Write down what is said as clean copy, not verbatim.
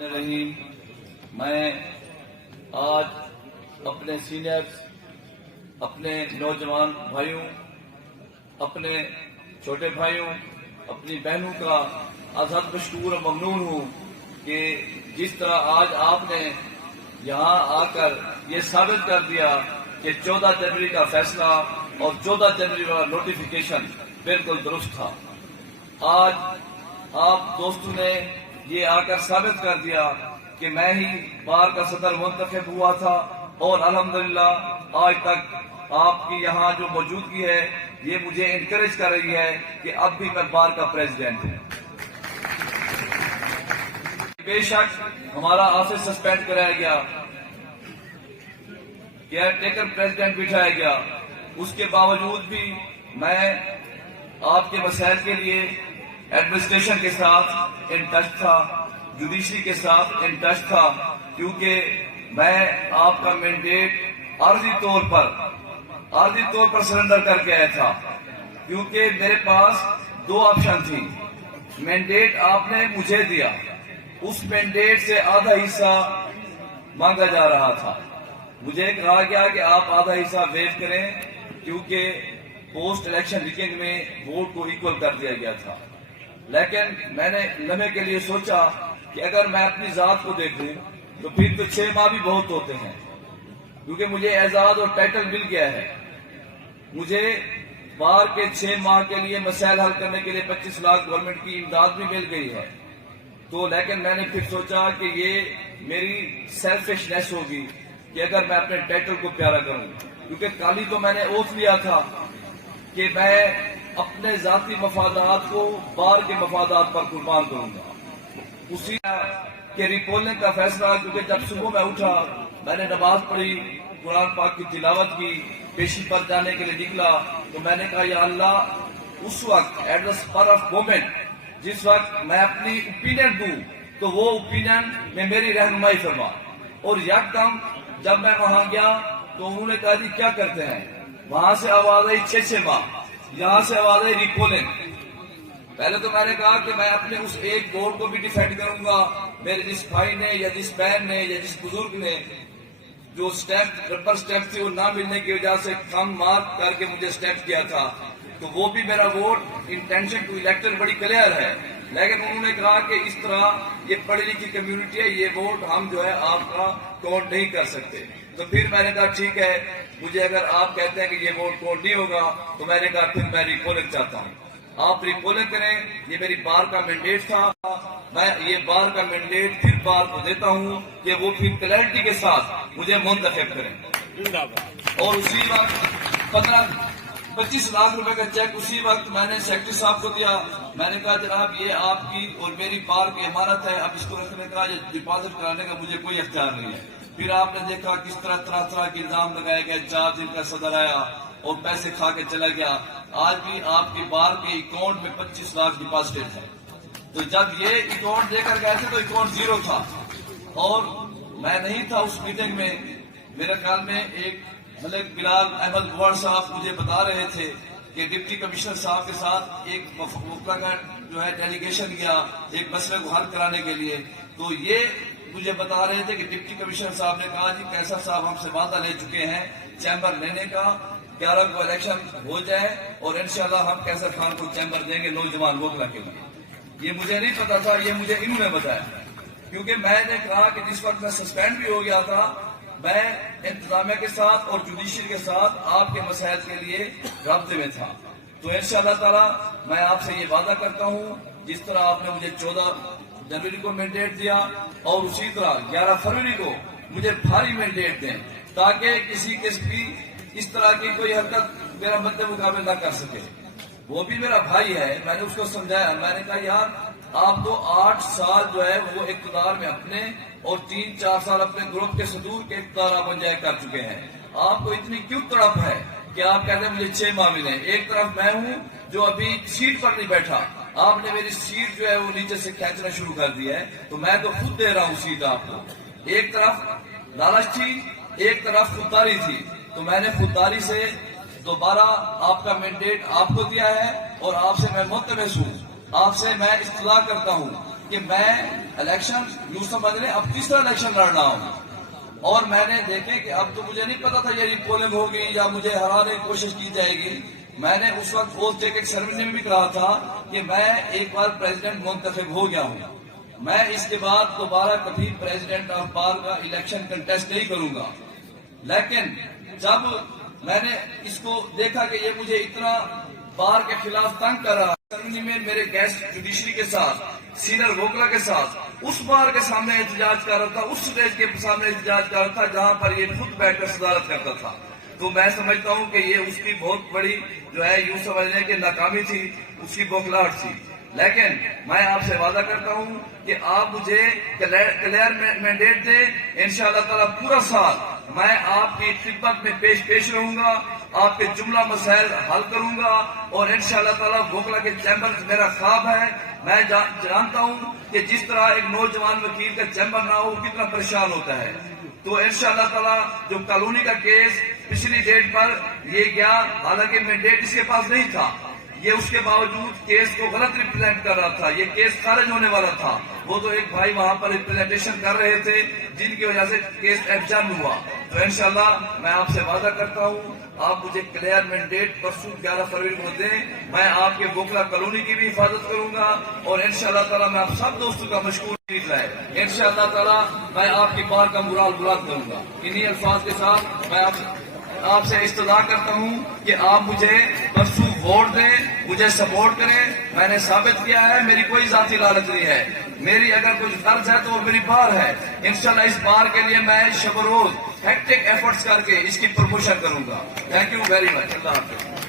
رحیم، میں آج اپنے سینئرز، اپنے نوجوان بھائیوں، اپنے چھوٹے بھائیوں، اپنی بہنوں کا ازحد مشکور و ممنون ہوں کہ جس طرح آج آپ نے یہاں آ کر یہ ثابت کر دیا کہ 14 جنوری کا فیصلہ اور 14 جنوری والا نوٹیفیکیشن بالکل درست تھا۔ آج آپ دوستوں نے یہ آ کر ثابت کر دیا کہ میں ہی بار کا صدر منتخب ہوا تھا، اور الحمدللہ آج تک آپ کی یہاں جو موجودگی ہے یہ مجھے انکریج کر رہی ہے کہ اب بھی میں بار کا پریزیڈنٹ ہوں۔ بے شک ہمارا آفس سسپینڈ کرایا گیا، کیئر ٹیکر پریزیڈنٹ بٹھایا گیا، اس کے باوجود بھی میں آپ کے مسائل کے لیے ایڈمنسٹریشن کے ساتھ ان ٹچ تھا، جوڈیشری کے ساتھ ان ٹچ تھا، کیونکہ میں آپ کا مینڈیٹ عارضی طور پر سرنڈر کر کے آیا تھا، کیونکہ میرے پاس دو آپشن تھی۔ مینڈیٹ آپ نے مجھے دیا، اس مینڈیٹ سے آدھا حصہ مانگا جا رہا تھا، مجھے کہا گیا کہ آپ آدھا حصہ ویو کریں، کیونکہ پوسٹ الیکشن ریکنگ میں ووٹ کو ایکول کر دیا گیا تھا۔ لیکن میں نے لمحے کے لیے سوچا کہ اگر میں اپنی ذات کو دیکھوں تو پھر تو 6 ماہ بھی بہت ہوتے ہیں، کیونکہ مجھے اعزاز اور ٹائٹل مل گیا ہے۔ مجھے بار کے 6 ماہ کے لیے مسائل حل کرنے کے لیے 25 لاکھ گورنمنٹ کی امداد بھی مل گئی ہے، تو لیکن میں نے پھر سوچا کہ یہ میری سیلفشنیس ہوگی کہ اگر میں اپنے ٹائٹل کو پیارا کروں، کیونکہ کالی تو میں نے اوتھ لیا تھا کہ میں اپنے ذاتی مفادات کو بار کے مفادات پر قربان کروں گا۔ اسی کہ ریپولنگ کا فیصلہ، کیونکہ جب صبح میں اٹھا میں نے نماز پڑھی، قرآن پاک کی تلاوت کی، پیشی پر جانے کے لیے نکلا، تو میں نے کہا یا اللہ، اس وقت at the spur of moment جس وقت میں اپنی اوپینین دوں تو وہ اوپینین میں میری رہنمائی فرما۔ اور یکدم جب میں وہاں گیا تو انہوں نے کہا جی کیا کرتے ہیں، وہاں سے آواز آئی 6 ماہ، یہاں سے آواز آئی ریپولنگ۔ پہلے تو میں نے کہا کہ میں اپنے اس ایک ووٹ کو بھی ڈیفینڈ کروں گا، میرے جس بھائی نے یا جس بہن نے یا جس بزرگ نے جو ربر اسٹیمپ تھی وہ نہ ملنے کی وجہ سے کم مارک کر کے مجھے اسٹیمپ کیا تھا، تو وہ بھی میرا ووٹ انٹینشن ٹو الیکٹر بڑی کلیئر ہے۔ لیکن انہوں نے کہا کہ اس طرح یہ پڑھی لکھی کمیونٹی ہے، یہ ووٹ ہم جو ہے آپ کا کاؤنٹ نہیں کر سکتے۔ تو پھر میں نے کہا ٹھیک ہے، مجھے اگر آپ کہتے ہیں کہ یہ ووٹ کاؤنٹ نہیں ہوگا تو میں نے کہا پھر میں ریپولنگ چاہتا ہوں، آپ ریپولنگ کریں، یہ میری بار کا مینڈیٹ تھا، میں یہ بار کا مینڈیٹ پھر بار کو دیتا ہوں کہ وہ پھر کلیئرٹی کے ساتھ مجھے منتخب کریں۔ اور اسی وقت 25 لاکھ روپے کا چیک اسی وقت میں نے سیکرٹری صاحب کو دیا، میں نے کہا جناب یہ آپ کی اور میری بار کی امانت ہے، اب اس کو رکھنے کا یا ڈپازٹ کرانے کا مجھے کوئی اختیار نہیں ہے۔ پھر آپ نے دیکھا کس طرح کے الزام لگائے گئے، 4 دن کا صدر آیا اور پیسے کھا کے چلا گیا۔ آج بھی آپ کی بار کے اکاؤنٹ میں 25 لاکھ ڈپازٹڈ ہے، تو جب یہ اکاؤنٹ دے کر گئے تھے تو اکاؤنٹ زیرو تھا، اور میں نہیں تھا اس میٹنگ میں۔ میرے خیال میں ایک ملک بلال احمد گوڑ صاحب مجھے بتا رہے تھے کہ ڈپٹی کمشنر صاحب کے ساتھ ایک وفد جو ہے ڈیلیگیشن گیا ایک مسئلے کو حل کرانے کے لیے، تو یہ مجھے بتا رہے تھے کہ ڈپٹی کمشنر صاحب نے کہا جی کیسر صاحب ہم سے وعدہ لے چکے ہیں چیمبر لینے کا، 11 کو الیکشن ہو جائے اور انشاءاللہ ہم کیسر خان کو چیمبر دیں گے نوجوان وکلا کے لیے۔ یہ مجھے نہیں پتا تھا، یہ مجھے انہوں نے بتایا، کیونکہ میں نے کہا کہ جس وقت میں سسپینڈ بھی ہو گیا تھا میں انتظامیہ کے ساتھ اور جوڈیشری کے ساتھ آپ کے مسائل کے لیے رابطے میں تھا۔ تو انشاءاللہ تعالی میں آپ سے یہ وعدہ کرتا ہوں جس طرح آپ نے مجھے 14 جنوری کو مینڈیٹ دیا اور اسی طرح 11 فروری کو مجھے بھاری مینڈیٹ دیں، تاکہ کسی بھی اس طرح کی کوئی حرکت میرا مد مقابل نہ کر سکے۔ وہ بھی میرا بھائی ہے، میں نے اس کو سمجھایا، میں نے کہا یار آپ تو 8 سال جو ہے وہ اقتدار میں اپنے اور 3-4 سال اپنے گروپ کے صدور کے اقتدار آپ انجوائے کر چکے ہیں، آپ کو اتنی کیوں تڑپ ہے کہ آپ کہتے ہیں مجھے 6 ماہ ملیں؟ ایک طرف میں ہوں جو ابھی سیٹ پر نہیں بیٹھا، آپ نے میری سیٹ جو ہے وہ نیچے سے کھینچنا شروع کر دیا ہے، تو میں تو خود دے رہا ہوں سیٹ آپ کو۔ ایک طرف لالچ تھی، ایک طرف خودداری تھی، تو میں نے خودداری سے دوبارہ آپ کا مینڈیٹ آپ کو دیا ہے، اور آپ سے میں ملتمس ہوں، آپ سے میں استدعا کرتا ہوں کہ میں الیکشن یوسف مدنی اب تیسرا الیکشن لڑ رہا ہوں، اور میں نے دیکھے کہ اب تو مجھے نہیں پتا تھا یہ پولنگ ہوگی یا مجھے ہرانے کی کوشش کی جائے گی. میں نے اس وقت اوتھ ٹیک سرمنی میں بھی کہا تھا کہ میں ایک بار پریزیڈنٹ منتخب ہو گیا ہوں، میں اس کے بعد دوبارہ کبھی پریزیڈنٹ آف بار کا الیکشن کنٹیسٹ نہیں کروں گا. لیکن جب میں نے اس کو دیکھا کہ یہ مجھے اتنا بار کے خلاف تنگ کر رہا، سرمنی میں میرے گیسٹ جوڈیشری کے ساتھ سینئر ووکلا کے ساتھ اس بار کے سامنے احتجاج کر رہا تھا، اس اسٹیج کے سامنے احتجاج کر رہا تھا جہاں پر یہ خود بیٹھ کر صدارت کرتا تھا. تو میں سمجھتا ہوں کہ یہ اس کی بہت بڑی جو ہے یوسف علی کی ناکامی تھی، اس کی بوکھلاہٹ تھی. لیکن میں آپ سے وعدہ کرتا ہوں کہ آپ مجھے کلیئر مینڈیٹ دیں، انشاءاللہ تعالی پورا سال میں آپ کی خدمت میں پیش رہوں گا، آپ کے جملہ مسائل حل کروں گا، اور انشاءاللہ تعالی ووکلا کے چیمبر میرا خواب ہے. میں جانتا ہوں کہ جس طرح ایک نوجوان وکیل کا چیمبر نہ ہو کتنا پریشان ہوتا ہے. تو انشاءاللہ تعالی جو کالونی کا کیس پچھلی ڈیٹ پر یہ گیا، حالانکہ مینڈیٹ اس کے پاس نہیں تھا، یہ اس کے باوجود کیس کو غلط ریپرزینٹ کر رہا تھا، یہ کیس خارج ہونے والا تھا. وہ تو ایک بھائی وہاں پر ریپرزینٹیشن کر رہے تھے جن کی وجہ سے کیس ایڈجرن ہوا. تو انشاءاللہ میں آپ سے وعدہ کرتا ہوں آپ مجھے کلیئر مینڈیٹ پرسوں 11 فروری کو دیں، میں آپ کے ووکلا کالونی کی بھی حفاظت کروں گا، اور انشاءاللہ تعالی میں آپ سب دوستوں کا مشکور ہے. انشاءاللہ تعالی میں آپ کی بار کا مرال بلند کروں گا. انہی الفاظ کے ساتھ میں آپ سے استدعا کرتا ہوں کہ آپ مجھے پرسوں ووٹ دیں، مجھے سپورٹ کریں. میں نے ثابت کیا ہے میری کوئی ذاتی لالچ نہیں ہے، میری اگر کچھ فرض ہے تو وہ میری بار ہے. انشاءاللہ اس بار کے لیے میں شب و روز ہیکٹک ایفرٹس کر کے اس کی پروموشن کروں گا. Thank you very much. اللہ حافظ.